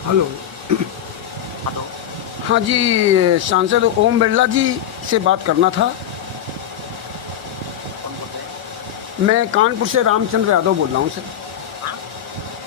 Hello. Hello. हाँ जी, सांसद ओम बिरला जी से बात करना था। कौन बोल रहे हैं? मैं कानपुर से रामचंद्र यादव बोल रहा हूँ सर। हाँ?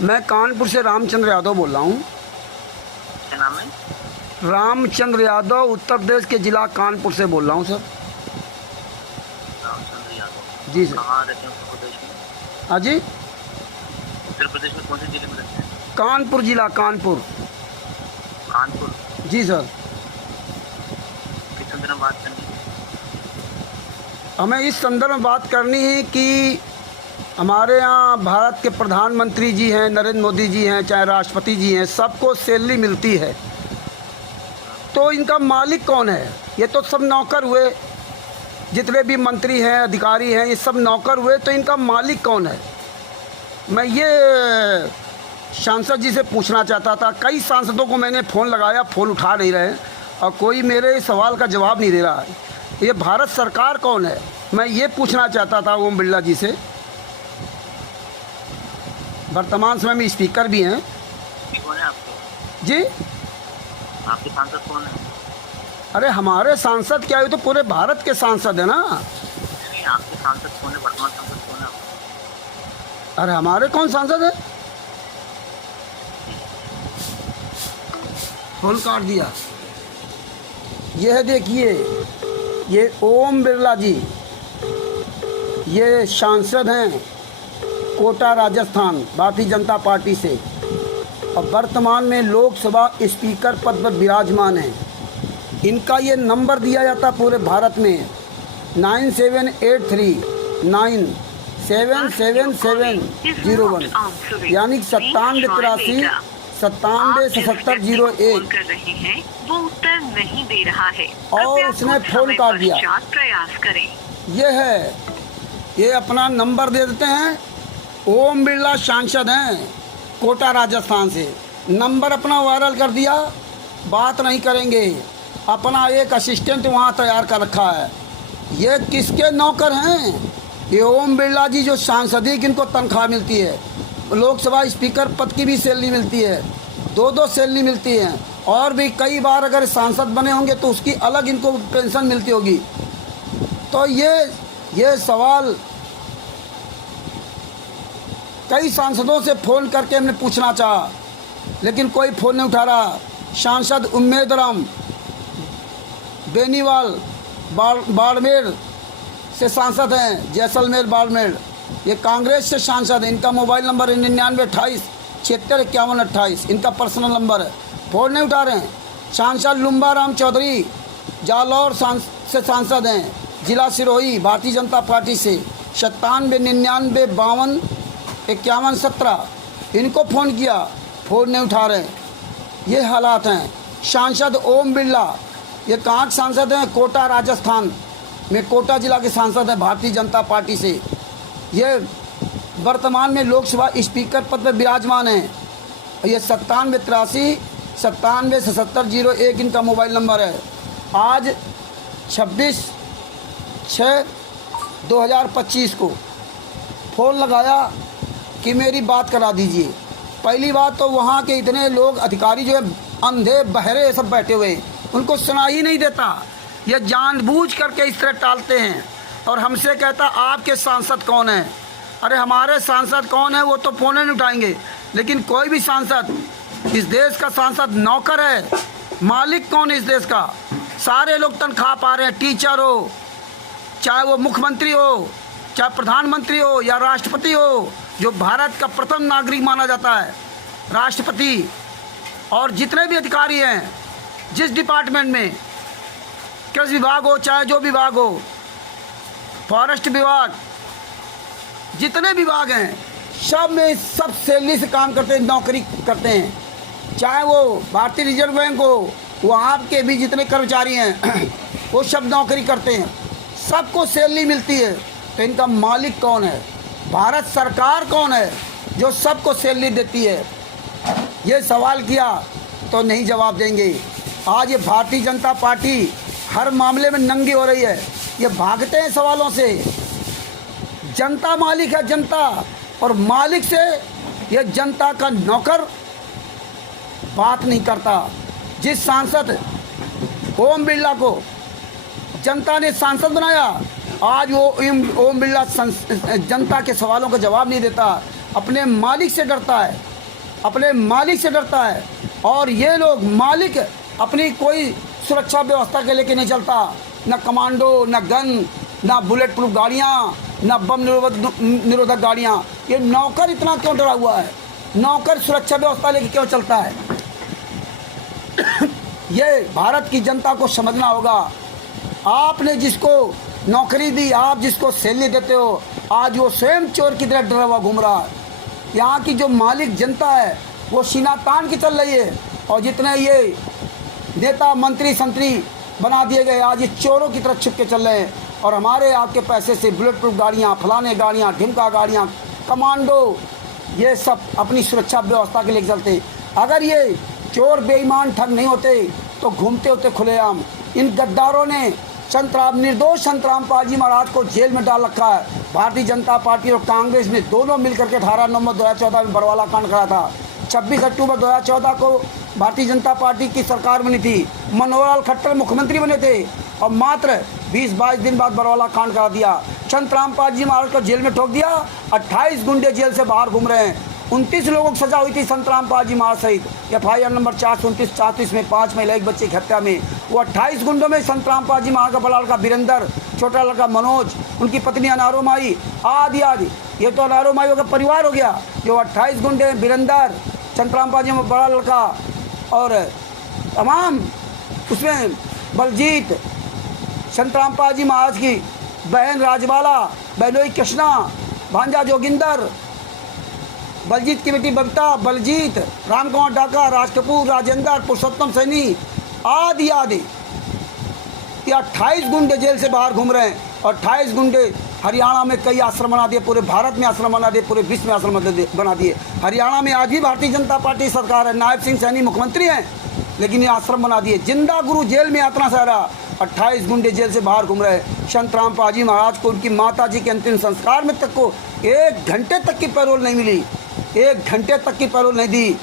मैं कानपुर से रामचंद्र यादव बोल रहा हूँ। क्या नाम है? रामचंद्र यादव, उत्तर प्रदेश के ज़िला कानपुर से बोल रहा हूँ सर। रामचंद्र यादव। जी सर। कहाँ रहते हैं उत्तर प्रदेश में? हाँ जी, उत्तर प्रदेश में कौन से जिले में रहते हैं? कानपुर ज़िला, कानपुर। कानपुर। जी सर। किस संदर्भ में बात करनी है? हमें इस संदर्भ में बात करनी है कि हमारे यहाँ भारत के प्रधानमंत्री जी हैं, नरेंद्र मोदी जी हैं, चाहे राष्ट्रपति जी हैं, सबको सैलरी मिलती है। तो इनका मालिक कौन है? ये तो सब नौकर हुए, जितने भी मंत्री हैं, अधिकारी हैं, ये सब नौकर हुए। तो इनका मालिक कौन है? मैं ये सांसद जी से पूछना चाहता था। कई सांसदों को मैंने फ़ोन लगाया, फ़ोन उठा नहीं रहे और कोई मेरे सवाल का जवाब नहीं दे रहा है। ये भारत सरकार कौन है? मैं ये पूछना चाहता था ओम बिरला जी से। वर्तमान समय में स्पीकर भी हैं। कौन है आपके? जी, आपके सांसद कौन है? अरे हमारे सांसद क्या, ये तो पूरे भारत के सांसद हैं ना। नहीं, आपके सांसद कौन है? वर्तमान सांसद कौन है आपके? अरे हमारे कौन सांसद है? फोन काट दिया। ये है, देखिए, ये ओम बिरला जी, ये सांसद हैं कोटा राजस्थान भारतीय जनता पार्टी से और वर्तमान में लोकसभा स्पीकर पद पर विराजमान हैं। इनका ये नंबर दिया जाता पूरे भारत में 9778977701, यानी 9783 977701। कर रहे हैं वो उत्तर नहीं दे रहा है। और उसने फोन काट दिया। प्रयास करें। ये है, ये अपना नंबर दे देते हैं। ओम बिरला सांसद हैं कोटा राजस्थान से। नंबर अपना वायरल कर दिया, बात नहीं करेंगे। अपना एक असिस्टेंट वहाँ तैयार कर रखा है। ये किसके नौकर हैं? ये ओम बिरला जी जो सांसदी की इनको तनख्वाह मिलती है, लोकसभा स्पीकर पद की भी सैलरी मिलती है, दो सैलरी मिलती हैं। और भी कई बार अगर सांसद बने होंगे तो उसकी अलग इनको पेंशन मिलती होगी। तो ये सवाल कई सांसदों से फ़ोन करके हमने पूछना चाहा, लेकिन कोई फ़ोन नहीं उठा रहा। सांसद उम्मेद राम बेनीवाल बाड़मेर से सांसद हैं, जैसलमेर बाड़मेर। ये कांग्रेस से सांसद हैं। इनका मोबाइल नंबर है 9928 इनका पर्सनल नंबर है। फ़ोन नहीं उठा रहे हैं। सांसद लुम्बा राम चौधरी जालौर से सांसद हैं, जिला सिरोही भारतीय जनता पार्टी से। 9799525117 इनको फ़ोन किया, फ़ोन नहीं उठा रहे हैं। ये हालात हैं। सांसद ओम बिरला, ये कहाँ के सांसद हैं? कोटा राजस्थान में, कोटा जिला के सांसद हैं भारतीय जनता पार्टी से। ये वर्तमान में लोकसभा स्पीकर पद पर विराजमान हैं। ये 9783 977701 इनका मोबाइल नंबर है। आज 26/6/2025 को फ़ोन लगाया कि मेरी बात करा दीजिए। पहली बात तो वहाँ के इतने लोग अधिकारी जो है अंधे बहरे सब बैठे हुए, उनको सुना ही नहीं देता। ये जानबूझ करके इस तरह टालते हैं। और हमसे कहता आपके सांसद कौन है? अरे हमारे सांसद कौन है वो तो फ़ोन नहीं उठाएंगे। लेकिन कोई भी सांसद, इस देश का सांसद नौकर है। मालिक कौन है इस देश का? सारे लोग तनख्वाह पा रहे हैं। टीचर हो, चाहे वो मुख्यमंत्री हो, चाहे प्रधानमंत्री हो या राष्ट्रपति हो, जो भारत का प्रथम नागरिक माना जाता है, राष्ट्रपति। और जितने भी अधिकारी हैं, जिस डिपार्टमेंट में, कृषि विभाग हो चाहे जो विभाग हो, फॉरेस्ट विभाग, जितने विभाग हैं, सब में सब सैलरी से काम करते हैं, नौकरी करते हैं। चाहे वो भारतीय रिजर्व बैंक हो, वहाँ के भी जितने कर्मचारी हैं वो सब नौकरी करते हैं, सबको सैलरी मिलती है। तो इनका मालिक कौन है? भारत सरकार कौन है जो सबको सैलरी देती है? ये सवाल किया तो नहीं जवाब देंगे। आज ये भारतीय जनता पार्टी हर मामले में नंगी हो रही है। ये भागते हैं सवालों से। जनता मालिक है, जनता, और मालिक से ये जनता का नौकर बात नहीं करता। जिस सांसद ओम बिरला को जनता ने सांसद बनाया, आज वो ओम बिरला जनता के सवालों का जवाब नहीं देता, अपने मालिक से डरता है, अपने मालिक से डरता है। और ये लोग मालिक अपनी कोई सुरक्षा व्यवस्था के लेके नहीं चलता, न कमांडो, न गन, न बुलेट प्रूफ गाड़ियाँ, न बम निरोधक गाड़ियाँ। ये नौकर इतना क्यों डरा हुआ है? नौकर सुरक्षा व्यवस्था लेके क्यों चलता है? ये भारत की जनता को समझना होगा। आपने जिसको नौकरी दी, आप जिसको सैलरी देते हो, आज वो स्वयं चोर की तरह डरा हुआ घूम रहा है। यहाँ की जो मालिक जनता है वो सीना तान के चल रही है, और जितने ये नेता मंत्री संतरी बना दिए गए, आज ये चोरों की तरह छुप के चल रहे हैं। और हमारे आपके पैसे से बुलेट प्रूफ गाड़ियाँ, फलाने गाड़ियाँ, ढिमका गाड़ियाँ, कमांडो, ये सब अपनी सुरक्षा व्यवस्था के लिए चलते। अगर ये चोर बेईमान ठग नहीं होते तो घूमते होते खुलेआम। इन गद्दारों ने निर्दोष संतराम पाल जी महाराज को जेल में डाल रखा है। भारतीय जनता पार्टी और कांग्रेस ने दोनों मिलकर के 18 नवंबर 2014 में बरवाला कांड करा था। 26 अक्टूबर 2014 को भारतीय जनता पार्टी की सरकार बनी थी, मनोहर लाल खट्टर मुख्यमंत्री बने थे, और मात्र 20-22 दिन बाद बरवाला कांड करा दिया। संतराम पाल जी महाराज को जेल में ठोक दिया। 28 गुंडे जेल से बाहर घूम रहे हैं। 29 लोगों को सजा हुई थी संतराम पाल जी महाराज सहित। FIR नंबर 429-34 में 5 महिला 1 बच्चे की हत्या में। वो 28 गुंडों में संतराम पाल जी महाराज का बड़ा लड़का वीरेंद्र, छोटा लड़का मनोज, उनकी पत्नी अनारो माई, आदि आदि। ये तो अनारो माइयों का परिवार हो गया। जो 28 गुंडे, वीरेंद्र, संतराम पाल जी में बड़ा लड़का, और तमाम उसमें बलजीत, संतराम पाल जी महाराज की बहन राजबाला, बहनोई कृष्णा, भांजा जोगिंदर, बलजीत की बेटी बबीता, बलजीत, राम कुमार डाका, राज कपूर, राजेंद्र, पुरुषोत्तम सैनी, आदि आदि। ये 28 गुंडे जेल से बाहर घूम रहे हैं। और 28 गुंडे हरियाणा में कई आश्रम बना दिए, पूरे भारत में आश्रम बना दिए, पूरे विश्व में आश्रम बना दिए। हरियाणा में आज भी भारतीय जनता पार्टी सरकार है, नायब सिंह सैनी मुख्यमंत्री हैं, लेकिन ये आश्रम बना दिए। जिंदा गुरु जेल में यातना सह रहा। 28 गुंडे जेल से बाहर घूम रहे। संतराम पाल जी महाराज को उनकी माता जी के अंतिम संस्कार में तक को 1 घंटे तक की पैरोल नहीं मिली, 1 घंटे तक की पैरोल नहीं दी,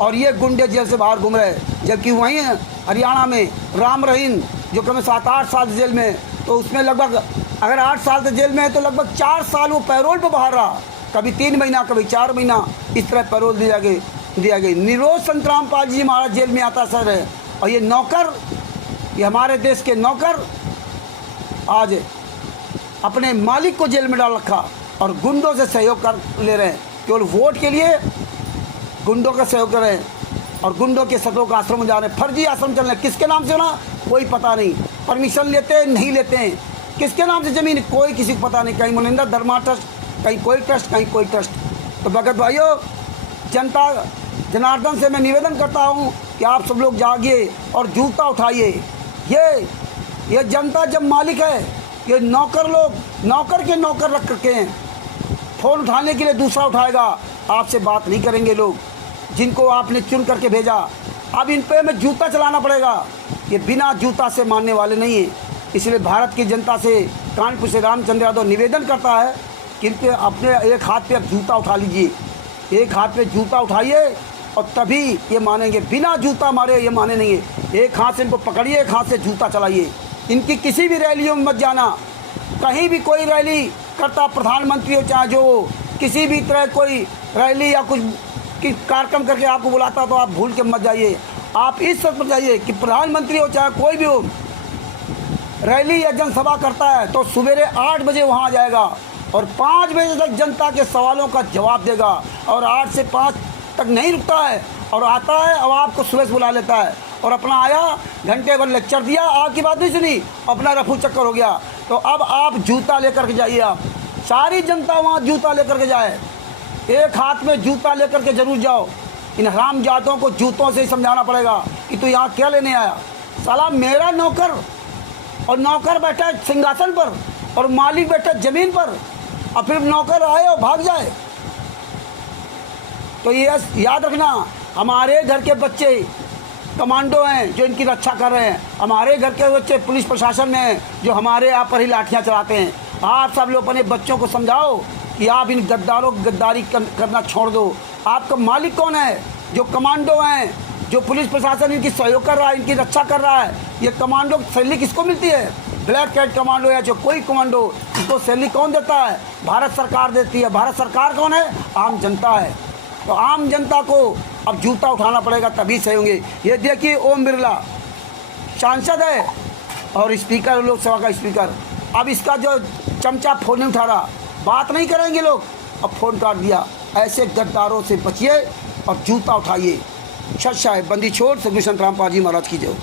और ये गुंडे जेल से बाहर घूम रहे। जबकि वहीं हरियाणा में राम रहीम जो कम 7-8 साल जेल में, तो उसमें लगभग अगर 8 साल से जेल में है तो लगभग 4 साल वो पैरोल पर बाहर रहा। कभी 3 महीना, कभी 4 महीना, इस तरह पैरोल दिया गई। निर्दोष संतराम पाल जी महाराज जेल में आता सर है। और ये नौकर, ये हमारे देश के नौकर आज अपने मालिक को जेल में डाल रखा और गुंडों से सहयोग कर ले रहे हैं। केवल वोट के लिए गुंडों का सहयोग कर रहे हैं और गुंडों के सदों का आश्रम जा रहे हैं। फर्जी आश्रम चल रहे हैं। किसके नाम से ना कोई पता नहीं, परमिशन लेते हैं नहीं लेते हैं, किसके नाम से ज़मीन कोई किसी को पता नहीं। कहीं मुनिंदर धर्मा ट्रस्ट, कहीं कोई ट्रस्ट, कहीं कोई ट्रस्ट। तो भगत भाइयों, जनता जनार्दन से मैं निवेदन करता हूँ कि आप सब लोग जागिए और जूता उठाइए। ये जनता जब मालिक है, ये नौकर लोग नौकर के नौकर रख करके हैं। फ़ोन उठाने के लिए दूसरा उठाएगा, आपसे बात नहीं करेंगे लोग जिनको आपने चुन करके भेजा। अब इन पे हमें जूता चलाना पड़ेगा। ये बिना जूता से मानने वाले नहीं हैं। इसलिए भारत की जनता से कानपुर से रामचंद्र यादव निवेदन करता है कि इन पे अपने एक हाथ पे अब जूता उठा लीजिए, एक हाथ पे जूता उठाइए और तभी ये मानेंगे। बिना जूता मारे ये माने नहीं है। एक हाथ से इनको पकड़िए, एक हाथ से जूता चलाइए। इनकी किसी भी रैलियों में मत जाना। कहीं भी कोई रैली करता, प्रधानमंत्री हो चाहे जो, किसी भी तरह कोई रैली या कुछ की कार्यक्रम करके आपको बुलाता तो आप भूल के मत जाइए। आप इस वक्त मत जाइए कि प्रधानमंत्री हो चाहे कोई भी हो, रैली या जनसभा करता है तो सवेरे 8 बजे वहाँ जाएगा और 5 बजे तक जनता के सवालों का जवाब देगा। और 8 से 5 तक नहीं रुकता है और आता है और आपको सुबह से बुला लेता है और अपना आया, घंटे भर लेक्चर दिया, आपकी बात नहीं सुनी, अपना रफू चक्कर हो गया। तो अब आप जूता लेकर के जाइए। आप सारी जनता वहाँ जूता लेकर के जाए, एक हाथ में जूता लेकर के जरूर जाओ। इन हराम जातों को जूतों से ही समझाना पड़ेगा कि तू यहाँ क्या लेने आया। साला मेरा नौकर, और नौकर बैठा है सिंहासन पर और मालिक बैठा है ज़मीन पर, और फिर नौकर आए और भाग जाए। तो ये याद रखना, हमारे घर के बच्चे कमांडो हैं जो इनकी रक्षा कर रहे हैं। हमारे घर के बच्चे पुलिस प्रशासन में हैं जो हमारे यहाँ पर ही लाठियाँ चलाते हैं। आप सब लोग अपने बच्चों को समझाओ कि आप इन गद्दारों की गद्दारी करना छोड़ दो। आपका मालिक कौन है? जो कमांडो हैं, जो पुलिस प्रशासन इनकी सहयोग कर रहा है, इनकी रक्षा कर रहा है, ये कमांडो सैलरी किसको मिलती है? ब्लैक कैट कमांडो या जो कोई कमांडो, इसको सैलरी कौन देता है? भारत सरकार देती है। भारत सरकार कौन है? आम जनता है। तो आम जनता को अब जूता उठाना पड़ेगा, तभी सही होंगे। ये देखिए ओम बिरला सांसद है और स्पीकर, लोकसभा का स्पीकर, अब इसका जो चमचा फ़ोन नहीं उठा रहा, बात नहीं करेंगे लोग, अब फ़ोन काट दिया। ऐसे गद्दारों से बचिए और जूता उठाइए। सच्चा है बंदी छोड़। सदगुरु संत रामपाल जी महाराज की जय।